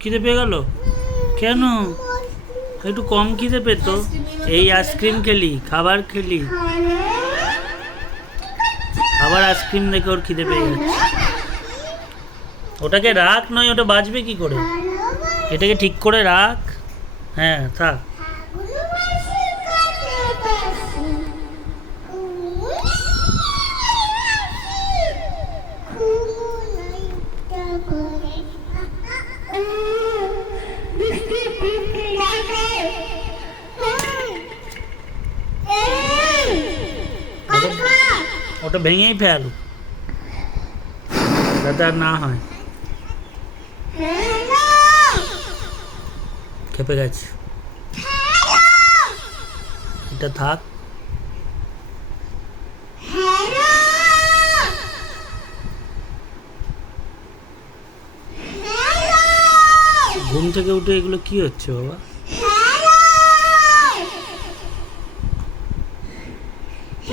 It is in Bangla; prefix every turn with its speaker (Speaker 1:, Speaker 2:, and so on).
Speaker 1: খিদে পেয়ে গেল? কেন? একটু কম খিদে পেতো। এই আইসক্রিম খেলি, খাবার খেলি। আবার আইসক্রিম দেখে ওর খিদে পেয়ে গেছে। ওটাকে রাখ, নয় ওটা বাঁচবে কি করে? এটাকে ঠিক করে রাখ। হ্যাঁ থাক। ওটা ভেঙেই ফেল। যাতে আর না হয়। খেপে গেছে। এটা থাক। ঘুম থেকে উঠে এগুলো কি হচ্ছে বাবা?